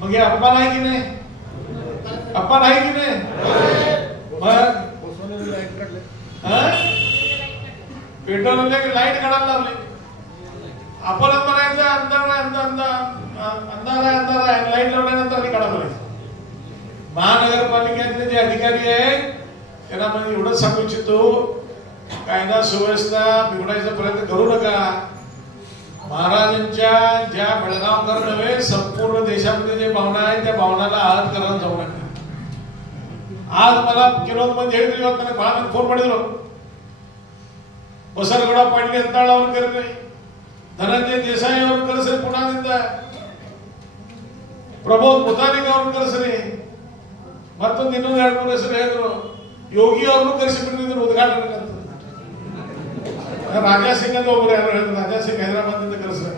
मग हे अपमान आहे की नाही? अपमान आहे की नाही? मग पेट्रोल लाईट काढायला लावले. आपणच म्हणायचं अंधार आहे लाईट लावल्यानंतर आणि काढा म्हणायचं. महानगरपालिकेतले जे अधिकारी आहेत त्यांना म्हणजे एवढंच सांगू इच्छितो, कायदा सुव्यवस्था बिघडायचा प्रयत्न करू नका. महाराजांच्या ज्या बेळगावकर नव्हे संपूर्ण देशामध्ये जे भावना आहे त्या भावनाला आहत करायला जाऊ नका. आज मला किरोद मध्ये ಹೇಳಿದ್ರು ಫೋನ್ ಮಾಡಿದ್ರು ಹೊಸರಗೌಡ ಪಾಟೀಲ್ ಅಂತಾಳ್ ಅವ್ರನ್ನ ಕರೆದ್ರಿ, ಧನಂಜಯ ದೇಸಾಯಿ ಅವ್ರನ್ನ ಕರೆಸ್ರಿ, ಪುಣಾದಿಂದ ಪ್ರಬೋಧ್ ಮುತಾಲಿಕ್ ಅವ್ರನ್ನ ಕರೆಸ್ರಿ, ಮತ್ತೊಂದು ಇನ್ನೊಂದು 2-3 ಹೆಸರು ಹೇಳಿದ್ರು. ಯೋಗಿ ಅವ್ರನ್ನು ಕರೆಸಿಬಿಟ್ಟಿದ್ರು ಉದ್ಘಾಟನೆ ಅಂತ. ರಾಜಾ ಸಿಂಗ್ ಅಂತ ಒಬ್ರು ಯಾರು ಹೇಳಿದ್ರು, ರಾಜಾ ಸಿಂಗ್ ಹೈದರಾಬಾದ್ ಇಂದ ಕರೆಸ್ರಿ.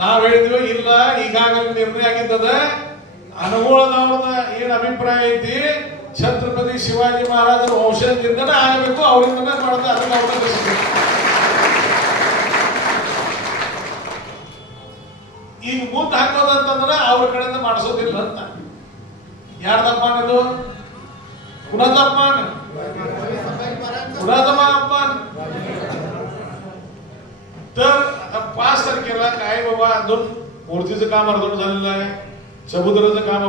ನಾವ್ ಹೇಳಿದ್ವಿ ಇಲ್ಲ, ಈಗಾಗಲೇ ನಿರ್ಣಯ ಆಗಿದ್ದದ. ಅನುಗುಣದವ್ರದ ಏನ್ ಅಭಿಪ್ರಾಯ ಐತಿ, ಛತ್ರಪತಿ ಶಿವಾಜಿ ಮಹಾರಾಜರ ವಂಶದಿಂದನೇ ಆಗಬೇಕು, ಅವರಿಂದನೇ ಮಾಡ್ತಾ ಅದನ್ನ ಅವಕಾಶಿಸಬೇಕು. ಈಗ ಮುಂದೆ ಹಾಕೋದಂತಂದ್ರೆ ಅವ್ರ ಕಡೆಯಿಂದ ಮಾಡಿಸೋದಿಲ್ಲ ಅಂತ. ಯಾರ್ದ ಅಪಮಾನ ಇದು? कुणाचा अपमान? कुणाचा अपमान? तर आता 5 तारखेला काय बाबा अजून मूर्तीचं काम अर्धवट झालेलं आहे, समुद्राचं काम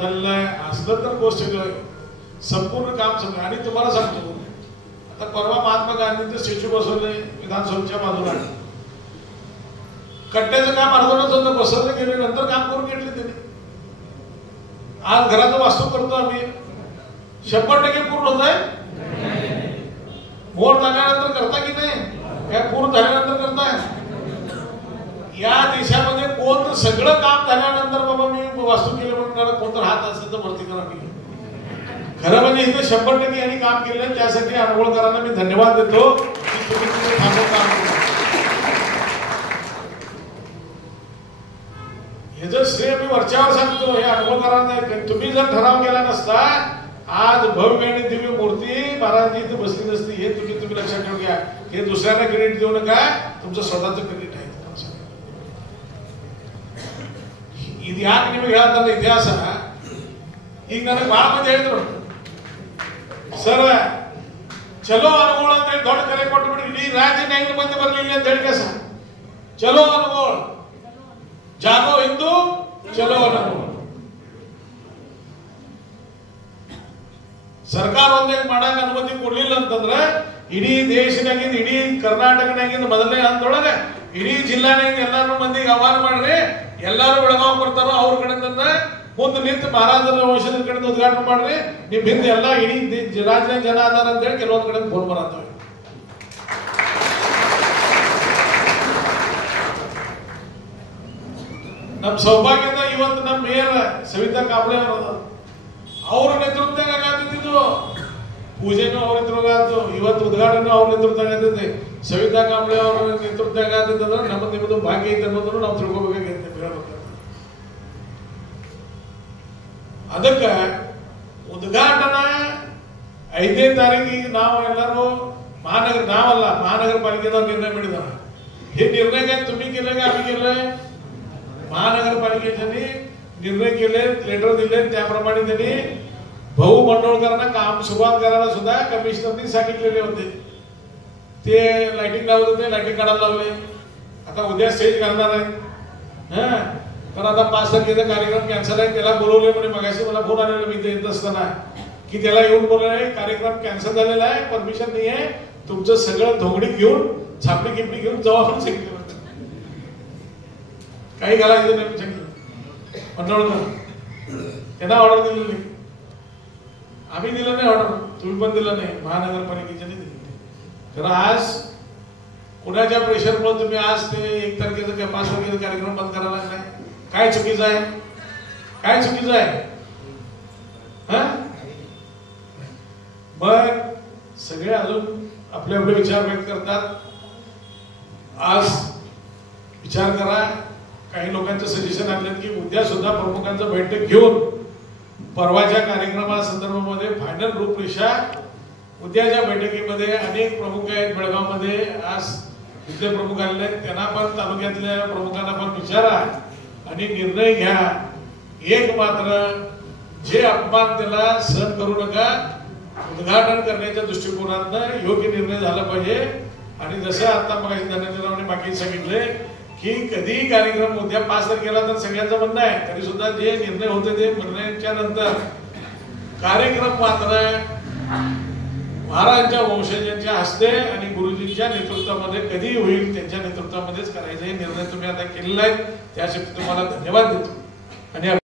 झालेलं आहे, असलं तर गोष्ट संपूर्ण काम सगळं. आणि तुम्हाला सांगतो, आता परवा महात्मा गांधींचं स्टॅच्यू बसवलंय विधानसभेच्या बाजूला. कट्ट्याचं काम अर्धवटच होतं, बसवलं गेले, नंतर काम करून घेतले त्यांनी. आज घराचं वास्तू करतो आम्ही, 100% पूर्ण होत आहे. वोट झाल्यानंतर करता की नाही? काय पूर्ण झाल्यानंतर करताय? या देशामध्ये कोण सगळं काम झाल्यानंतर बाबा मी वास्तू केलं म्हणून कोणतर हात असेल तर वरती करा. खरं म्हणजे इथं 100% यांनी काम केलं. त्यासाठी अनवळकरांना मी धन्यवाद देतो की तुम्ही काम ह्याचं श्रेय मी वरच्यावर सांगतो. हे अनवळकरांना, तुम्ही जर ठराव केला नसता आज भव्य आणि दिव्य मूर्ती महाराजांची इथे बसली नसती. हे तुम्ही लक्षात ठेवून घ्या. हे दुसऱ्यांना क्रेडिट देऊ नका, तुमचं स्वतःचं क्रेडिट आहे. ಯಾಕೆ ನಿಮಗೆ ಹೇಳ್ತಾರೆ ಇತಿಹಾಸ? ಈಗ ನನಗೆ ಭಾಳ ಮಂದಿ ಹೇಳಿದ್ರು, ಸರ್ ಚಲೋ ಅನುಗೋಳ ಅಂತ ಹೇಳಿ ದೊಡ್ಡ ಕರೆ ಕೊಟ್ಟು ಬಿಡಿ, ಇಡೀ ರಾಜ್ಯದ ಹೆಂಗ್ ಮಂದಿ ಬರಲಿಲ್ಲ ಅಂತ ಹೇಳಿ ಕೆಲಸ. ಚಲೋ ಅನುಗೋಳ, ಜಾಗೋ ಹಿಂದೂ, ಚಲೋ ಅನುಗೋಳ. ಸರ್ಕಾರ ಒಂದೇ ಮಾಡಾಕ ಅನುಮತಿ ಕೊಡ್ಲಿಲ್ಲ ಅಂತಂದ್ರೆ ಇಡೀ ದೇಶದಾಗಿಂದ, ಇಡೀ ಕರ್ನಾಟಕದಾಗಿಂದ ಮೊದಲನೇ ಹಂತದೊಳಗೆ ಇಡೀ ಜಿಲ್ಲಾನಾಗ ಎಲ್ಲಾರು ಮಂದಿಗೆ ಆಹ್ವಾನ ಮಾಡ್ರಿ, ಎಲ್ಲಾರು ಬೆಳಗಾವ್ ಬರ್ತಾರೋ ಅವ್ರ ಕಡೆಯಿಂದ ಮುಂದೆ ನಿಂತು ಮಹಾರಾಜರ ವಂಶದ ಕಡೆಯಿಂದ ಉದ್ಘಾಟನೆ ಮಾಡ್ರಿ. ನಿಮ್ ಹಿಂದೆ ಎಲ್ಲ ಇಡೀ ರಾಜ್ಯದ ಜನ ಅದಾರ ಅಂತ ಹೇಳಿ ಕೆಲವೊಂದು ಕಡೆ ಫೋನ್ ಬರತ್ತವೆ. ನಮ್ ಸೌಭಾಗ್ಯದ ಇವತ್ತು ನಮ್ಮ ಮೇಯರ್ ಸವಿತಾ ಕಾಂಬ್ಳೆ ಅವರು, ಅವ್ರ ನೇತೃತ್ವದಾಗ ಆಗತ್ತಿದ್ದು, ಪೂಜೆನೂ ಅವ್ರ ನೇತೃತ್ವ, ಇವತ್ತು ಉದ್ಘಾಟನೆ ಅವ್ರ ನೇತೃತ್ವ ಆಗತ್ತೆ. ಸವಿತಾ ಕಾಂಬ್ಳೆ ಅವರ ನೇತೃತ್ವ ಆಗತ್ತಂದ್ರೆ ನಮ್ಮ ನಿಮ್ಮದು ಭಾಗ್ಯ ಐತೆ ಅನ್ನೋದನ್ನು ನಾವು ತಿಳ್ಕೊಬೇಕಾಗೈತೆ. ಅದಕ್ಕೆ ಉದ್ಘಾಟನಾ 5ನೇ ತಾರೀಕಿಗೆ ನಾವು ಎಲ್ಲರೂ महानगर पालिकेचा निर्णय मिळणार. हे निर्णय काय तुम्ही केले का आम्ही केलंय? महानगरपालिकेने निर्णय केले, लेटर दिले, त्याप्रमाणे त्यांनी भाऊ मंडळकरांना काम सुरुवात करायला सुद्धा कमिशनरनी सांगितलेले होते. ते लाइटिंग लावत होते, लाइटिंग काढायला लावले. आता उद्या स्टेज घालणार आहे. तर आता 5 तारखेचा कार्यक्रम कॅन्सल आहे. त्याला बोलवले म्हणे, मगाशी मला फोन आलेला मी इथे येत असताना की त्याला येऊन बोलले कार्यक्रम कॅन्सल झालेला आहे, परमिशन नाही आहे, तुमचं सगळं धोंगडी घेऊन छापडी गिपडी घेऊन जावा म्हणून सांगितलं. काही घालायचं नाही सांगितलं. मंडळकर त्यांना ऑर्डर दिली नाही, आम्ही दिलं नाही ऑर्डर, तुम्ही पण दिलं नाही, महानगरपालिकेच्या दिली. तर आज कुणाच्या प्रेशरमुळे तुम्ही आज ते 1 तारखेचा किंवा 5 तारखेचा कार्यक्रम बंद करायला लागलाय? काय चुकीचं आहे? काय चुकीचं आहे? मग सगळे अजून आपले आपले विचार व्यक्त करतात. आज विचार करा. काही लोकांचं सजेशन आपल्यात की उद्या सुद्धा प्रमुखांचं बैठक घेऊन परवाच्या कार्यक्रमासंदर्भामध्ये फायनल रूपरेषा, उद्याच्या बैठकीमध्ये अनेक प्रमुख आहेत बेळगावमध्ये, आज इथले प्रमुख आलेले आहेत, त्यांना पण तालुक्यातल्या प्रमुखांना पण विचारा आणि निर्णय घ्या. एक मात्र जे अपमान त्याला सहन करू नका. उद्घाटन करण्याच्या दृष्टिकोनातनं योग्य निर्णय झाला पाहिजे. आणि जसं आता मग धनंजयरावने बाकी सांगितले की कधी कार्यक्रम उद्या 5 तारखेला तर सगळ्यांचं म्हणणं आहे, तरी सुद्धा जे निर्णय होते ते निर्णयाच्या नंतर कार्यक्रम मात्र महाराजांच्या वंशजांच्या हस्ते आणि गुरुजींच्या नेतृत्वामध्ये कधी होईल त्यांच्या नेतृत्वामध्येच करायचा हे निर्णय तुम्ही आता केलेला आहे. त्यासाठी तुम्हाला धन्यवाद देतो. आणि